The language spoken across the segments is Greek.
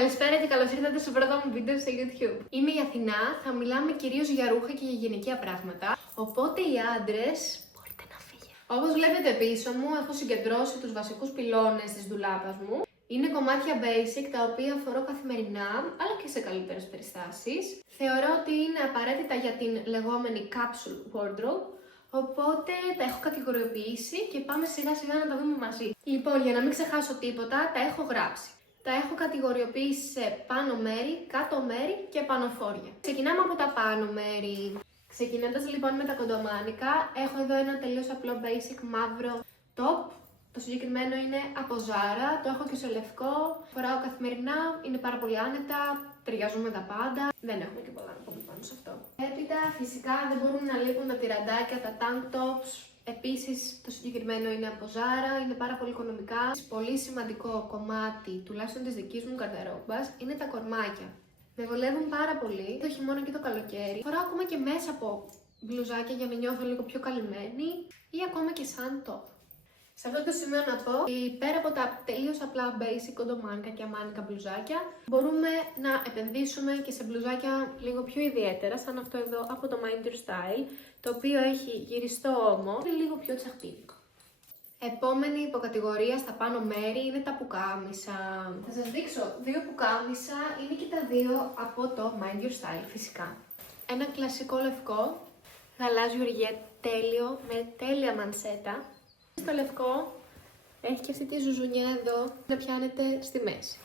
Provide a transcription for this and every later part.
Καλησπέρα και καλώς ήρθατε στο πρώτο μου βίντεο στο YouTube. Είμαι η Αθηνά, θα μιλάμε κυρίως για ρούχα και για γυναικεία πράγματα. Οπότε οι άντρες μπορείτε να φύγετε. Όπως βλέπετε πίσω μου, έχω συγκεντρώσει τους βασικούς πυλώνες της ντουλάπας μου. Είναι κομμάτια basic τα οποία φορώ καθημερινά, αλλά και σε καλύτερες περιστάσεις. Θεωρώ ότι είναι απαραίτητα για την λεγόμενη capsule wardrobe. Οπότε τα έχω κατηγοριοποιήσει και πάμε σιγά σιγά να τα δούμε μαζί. Λοιπόν, για να μην ξεχάσω τίποτα, τα έχω γράψει. Τα έχω κατηγοριοποιήσει σε πάνω μέρη, κάτω μέρη και πανοφόρια. Ξεκινάμε από τα πάνω μέρη. Ξεκινώντας λοιπόν με τα κοντομάνικα, έχω εδώ ένα τελείως απλό basic μαύρο top. Το συγκεκριμένο είναι από Zara, το έχω και σε λευκό, φοράω καθημερινά, είναι πάρα πολύ άνετα, ταιριάζουν με τα πάντα. Δεν έχουμε και πολλά να πούμε πάνω σε αυτό. Έπειτα φυσικά δεν μπορούν να λείπουν τα τυραντάκια, τα tank tops. Επίσης το συγκεκριμένο είναι από Zara, είναι πάρα πολύ οικονομικά. Πολύ σημαντικό κομμάτι, τουλάχιστον της δικής μου καρδαρόμπας, είναι τα κορμάκια. Με βολεύουν πάρα πολύ το χειμώνα και το καλοκαίρι. Φοράω ακόμα και μέσα από μπλουζάκια για να νιώθω λίγο πιο καλυμμένη ή ακόμα και σαν top. Σε αυτό το σημείο να πω ότι πέρα από τα τελείως απλά basic κοντομάνικα και αμάνικα μπλουζάκια, μπορούμε να επενδύσουμε και σε μπλουζάκια λίγο πιο ιδιαίτερα, σαν αυτό εδώ από το Mind Your Style, το οποίο έχει γυριστό ώμο και λίγο πιο τσαχπίδικο. Επόμενη υποκατηγορία στα πάνω μέρη είναι τα πουκάμισα. Θα σας δείξω δύο πουκάμισα, είναι και τα δύο από το Mind Your Style φυσικά. Ένα κλασικό λευκό, γαλάζιο ριγέ τέλειο, με τέλεια μανσέτα. Στο λευκό έχει και αυτή τη ζουζουνιά εδώ να πιάνεται στη μέση.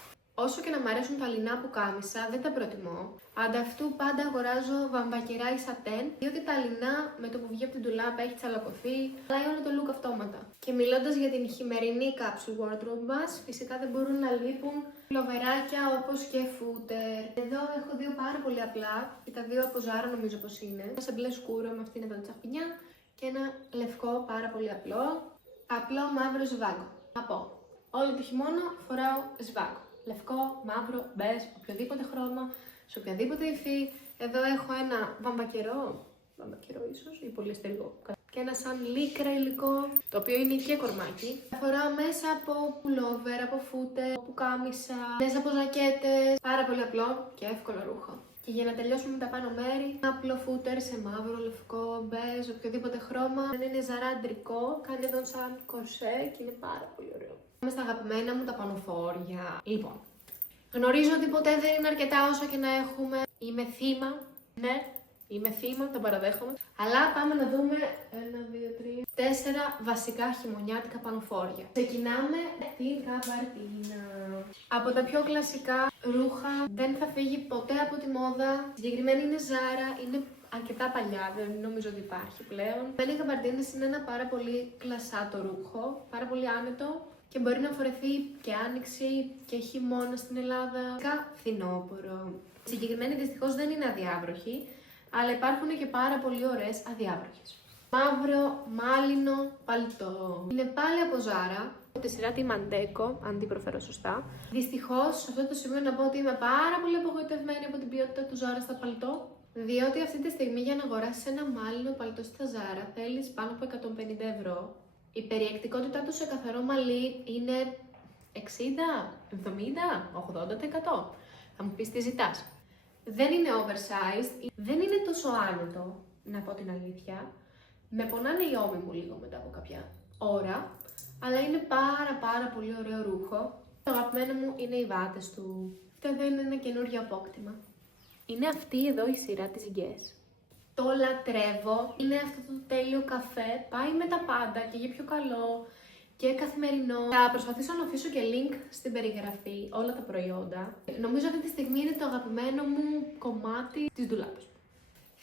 Όσο και να μ' αρέσουν τα λινά πουκάμισα, δεν τα προτιμώ. Ανταυτού πάντα αγοράζω βαμβακερά ή σατέν, διότι τα λινά με το που βγει από την ντουλάπα έχει τσαλακωθεί, αλλά όλο το look αυτόματα. Και μιλώντας για την χειμερινή capsule wardrobe μας, φυσικά δεν μπορούν να λείπουν πλοβεράκια όπως και footer. Εδώ έχω δύο πάρα πολύ απλά, και τα δύο από Zara νομίζω πως είναι. Ένα σε μπλε σκούρο με αυτήν εδώ τη τσαχπινιά και ένα λευκό πάρα πολύ απλό. Απλό μαύρο σβάγκο. Να πω, όλο το χειμώνα φοράω σβάγκο. Λευκό, μαύρο, μπέζ, οποιοδήποτε χρώμα, σε οποιαδήποτε υφή. Εδώ έχω ένα βαμβακερό ίσως ή πολυεστερικό. Και ένα σαν λίκρα υλικό, το οποίο είναι και κορμάκι. Φοράω μέσα από πουλόβερ, από φούτερ, πουκάμισα, μέσα από ζακέτες. Πάρα πολύ απλό και εύκολο ρούχο. Και για να τελειώσουμε με τα πάνω μέρη, ένα απλό φούτερ σε μαύρο, λευκό, μπέζ, οποιοδήποτε χρώμα. Δεν είναι ζαράντρικο, κάνει εδώ σαν κορσέ και είναι πάρα πολύ ωραίο. Πάμε στα αγαπημένα μου τα πανοφόρια. Λοιπόν, γνωρίζω ότι ποτέ δεν είναι αρκετά όσο και να έχουμε. Είμαι θύμα, ναι, είμαι θύμα, το παραδέχομαι. Αλλά πάμε να δούμε 4 βασικά χειμωνιάτικα πανοφόρια. Ξεκινάμε την καβαρτίνα. Από τα πιο κλασικά ρούχα δεν θα φύγει ποτέ από τη μόδα. Συγκεκριμένη είναι Zara, είναι αρκετά παλιά, δεν νομίζω ότι υπάρχει πλέον. Οι γαμπαρτίνες είναι ένα πάρα πολύ κλασάτο ρούχο, πάρα πολύ άνετο και μπορεί να φορεθεί και άνοιξη και χειμώνα στην Ελλάδα. Φθινόπωρο. Συγκεκριμένη δυστυχώς δεν είναι αδιάβροχη, αλλά υπάρχουν και πάρα πολύ ωραίες αδιάβροχες. Μαύρο, μάλινο, παλτό. Είναι πάλι από Zara, από τη σειρά τη Manteco, αν την προφέρω σωστά. Δυστυχώς, σε αυτό το σημείο να πω ότι είμαι πάρα πολύ απογοητευμένη από την ποιότητα του Zara στα παλτό, διότι αυτή τη στιγμή για να αγοράσεις ένα μάλινο παλτό στα Zara θέλεις πάνω από 150 ευρώ. Η περιεκτικότητά του σε καθαρό μαλλί είναι 60, 70, 80%. Θα μου πεις τι ζητάς. Δεν είναι oversized, δεν είναι τόσο άνετο, να πω την αλήθεια. Με πονάνε οι ώμοι μου λίγο μετά από κάποια ώρα, αλλά είναι πάρα πολύ ωραίο ρούχο. Το αγαπημένο μου είναι οι βάτες του. Αυτό εδώ είναι ένα καινούριο απόκτημα. Είναι αυτή εδώ η σειρά της Guess. Το λατρεύω, είναι αυτό το τέλειο καφέ, πάει με τα πάντα και για πιο καλό και καθημερινό. Θα προσπαθήσω να αφήσω και link στην περιγραφή όλα τα προϊόντα. Νομίζω αυτή τη στιγμή είναι το αγαπημένο μου κομμάτι της ντουλάπας μου.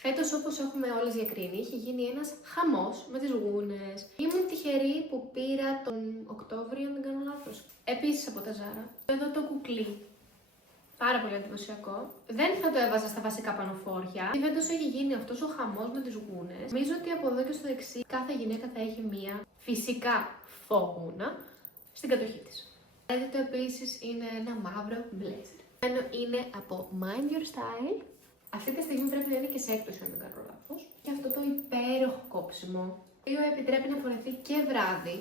Φέτος, όπως έχουμε όλες διακρίνει, είχε γίνει ένας χαμός με τις γούνες. Ήμουν τυχερή που πήρα τον Οκτώβριο, αν δεν κάνω λάθος. Επίσης από τα Zara. Εδώ το κουκλί. Πάρα πολύ εντυπωσιακό. Δεν θα το έβαζα στα βασικά πανοφόρια. Φέτος έχει γίνει αυτός ο χαμός με τις γούνες. Νομίζω ότι από εδώ και στο εξή κάθε γυναίκα θα έχει μία φυσικά φόγουνα στην κατοχή της. Το επίσης είναι ένα μαύρο blazer. Είναι από Mind Your Style. Αυτή τη στιγμή πρέπει να είναι και σε έκπτωση, αν δεν κάνω λάθος. Και αυτό το υπέροχο κόψιμο, το οποίο επιτρέπει να φορεθεί και βράδυ,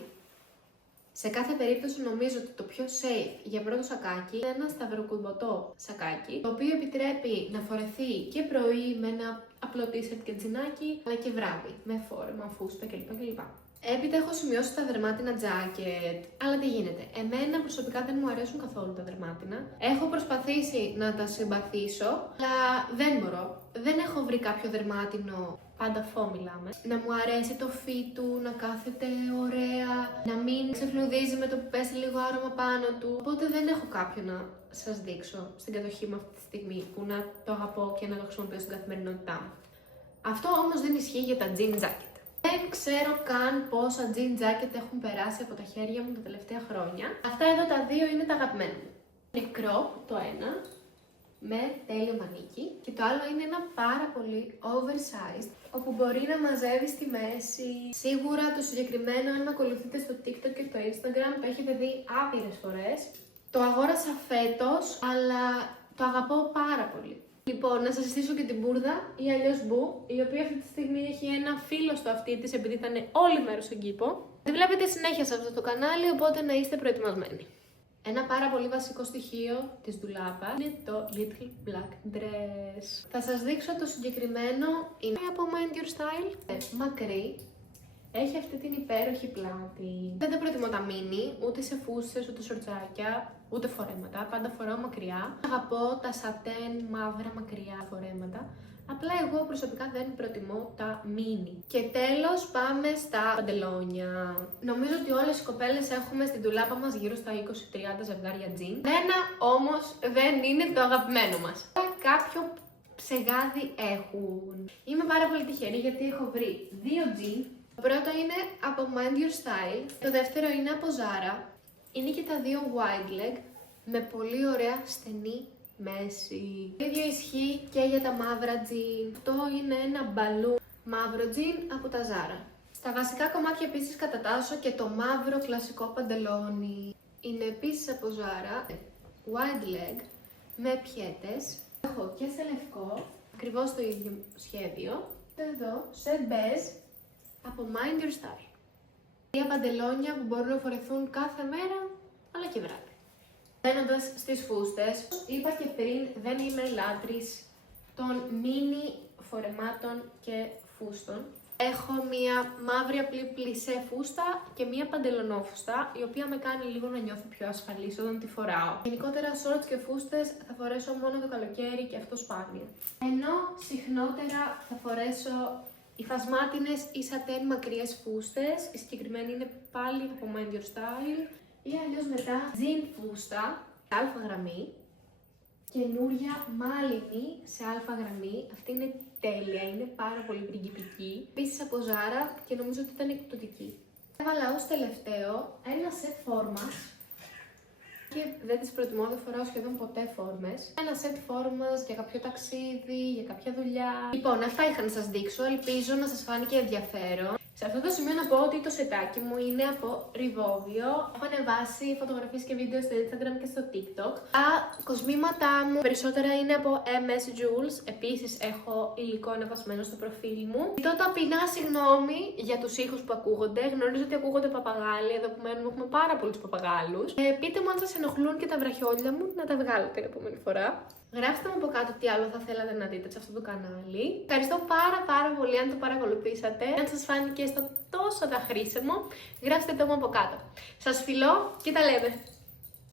Σε κάθε περίπτωση νομίζω ότι το πιο safe για πρώτο σακάκι είναι ένα σταυροκουρμπωτό σακάκι, το οποίο επιτρέπει να φορεθεί και πρωί με ένα απλό t-shirt και τζινάκι, αλλά και βράδυ με φόρεμα, φούστα κλπ. Έπειτα έχω σημειώσει τα δερμάτινα jacket, αλλά τι γίνεται. Εμένα προσωπικά δεν μου αρέσουν καθόλου τα δερμάτινα. Έχω προσπαθήσει να τα συμπαθήσω, αλλά δεν μπορώ. Δεν έχω βρει κάποιο δερμάτινο, πάντα φω μιλάμε, να μου αρέσει το fit του, να κάθεται ωραία, να μην ξεφλουδίζει με το που πέσει λίγο άρωμα πάνω του. Οπότε δεν έχω κάποιο να σας δείξω στην κατοχή μου αυτή τη στιγμή που να το αγαπώ και να το χρησιμοποιώ στην καθημερινότητά μου. Αυτό όμως δεν ισχύει για τα jean jacket. Δεν ξέρω καν πόσα jean jacket έχουν περάσει από τα χέρια μου τα τελευταία χρόνια. Αυτά εδώ τα δύο είναι τα αγαπημένα μου. Είναι crop το ένα, με τέλειο μανίκι, και το άλλο είναι ένα πάρα πολύ oversized, όπου μπορεί να μαζεύει στη μέση. Σίγουρα το συγκεκριμένο, αν με ακολουθείτε στο TikTok και στο Instagram, το έχετε δει άπειρες φορές. Το αγόρασα φέτος, αλλά το αγαπώ πάρα πολύ. Λοιπόν, να σας συστήσω και την μπουρδα, ή αλλιώς μπου, η οποία αυτή τη στιγμή έχει ένα φύλλο στο αυτί της, επειδή ήταν όλη μέρος στον κήπο. Τη βλέπετε συνέχεια σε αυτό το κανάλι, οπότε να είστε προετοιμασμένοι. Ένα πάρα πολύ βασικό στοιχείο της ντουλάπα είναι το Little Black Dress. Θα σας δείξω το συγκεκριμένο, είναι από Mind Your Style, μακρύ. Έχει αυτή την υπέροχη πλάτη. Δεν τα προτιμώ τα μίνι, ούτε σε φούστες, ούτε σορτσάκια, ούτε φορέματα. Πάντα φοράω μακριά. Αγαπώ τα σατέν μαύρα μακριά φορέματα. Απλά εγώ προσωπικά δεν προτιμώ τα μίνι. Και τέλος πάμε στα παντελόνια. Νομίζω ότι όλες οι κοπέλες έχουμε στην ντουλάπα μας γύρω στα 20-30 ζευγάρια τζιν. Ένα όμως δεν είναι το αγαπημένο μας. Κάποιο ψεγάδι έχουν. Είμαι πάρα πολύ τυχερή γιατί έχω βρει δύο τζιν. Το πρώτο είναι από Mind Your Style, το δεύτερο είναι από Zara. Είναι και τα δύο wide leg με πολύ ωραία στενή μέση. Το ίδιο ισχύει και για τα μαύρα jean. Αυτό είναι ένα μπαλού μαύρο jean από τα Zara. Στα βασικά κομμάτια επίσης κατατάσσω και το μαύρο κλασικό παντελόνι. Είναι επίσης από Zara, wide leg με πιέτες. Έχω και σε λευκό, ακριβώς το ίδιο σχέδιο. Εδώ σε μπέζ από Mind Your Style. Τρία παντελόνια που μπορούν να φορεθούν κάθε μέρα, αλλά και βράδυ. Μπαίνοντας στις φούστες, είπα και πριν, δεν είμαι λάτρης των μίνι φορεμάτων και φούστων. Έχω μία μαύρη απλή πλισέ φούστα και μία παντελονόφουστα, η οποία με κάνει λίγο να νιώθω πιο ασφαλής όταν τη φοράω. Γενικότερα, shorts και φούστες θα φορέσω μόνο το καλοκαίρι και αυτό σπάνια. Ενώ συχνότερα θα φορέσω υφασμάτινες ή σατέν μακριές φούστες, η συγκεκριμένη είναι πάλι από Mind Your Style, ή αλλιώς μετά jean φούστα σε αλφα γραμμή, καινούρια μάλινη σε αλφα γραμμή, αυτή είναι τέλεια, είναι πάρα πολύ πριγκιπική, επίσης από Zara και νομίζω ότι ήταν εκπτωτική. Έβαλα ως τελευταίο ένα σετ φόρμας, και δεν τις προτιμώ, δεν φοράω σχεδόν ποτέ φόρμες. Ένα σετ φόρμας για κάποιο ταξίδι, για κάποια δουλειά. Λοιπόν, αυτά είχα να σας δείξω, ελπίζω να σας φάνηκε ενδιαφέρον. Σε αυτό το σημείο να πω ότι το σετάκι μου είναι από Rivovio. Έχω ανεβάσει φωτογραφίες και βίντεο στο Instagram και στο TikTok. Τα κοσμήματά μου περισσότερα είναι από MS Jewels. Επίσης έχω υλικό ανεβασμένο στο προφίλ μου. Ζητώ ταπεινά συγγνώμη για τους ήχους που ακούγονται. Γνωρίζω ότι ακούγονται παπαγάλοι. Εδώ που μένουμε έχουμε πάρα πολλούς παπαγάλους. Πείτε μου αν σας ενοχλούν και τα βραχιόλια μου, να τα βγάλω την επόμενη φορά. Γράψτε μου από κάτω τι άλλο θα θέλατε να δείτε σε αυτό το κανάλι. Ευχαριστώ πάρα πολύ αν το παρακολουθήσατε. Αν σας φάνηκε στο τόσο χρήσιμο, γράψτε το μου από κάτω. Σας φιλώ και τα λέμε!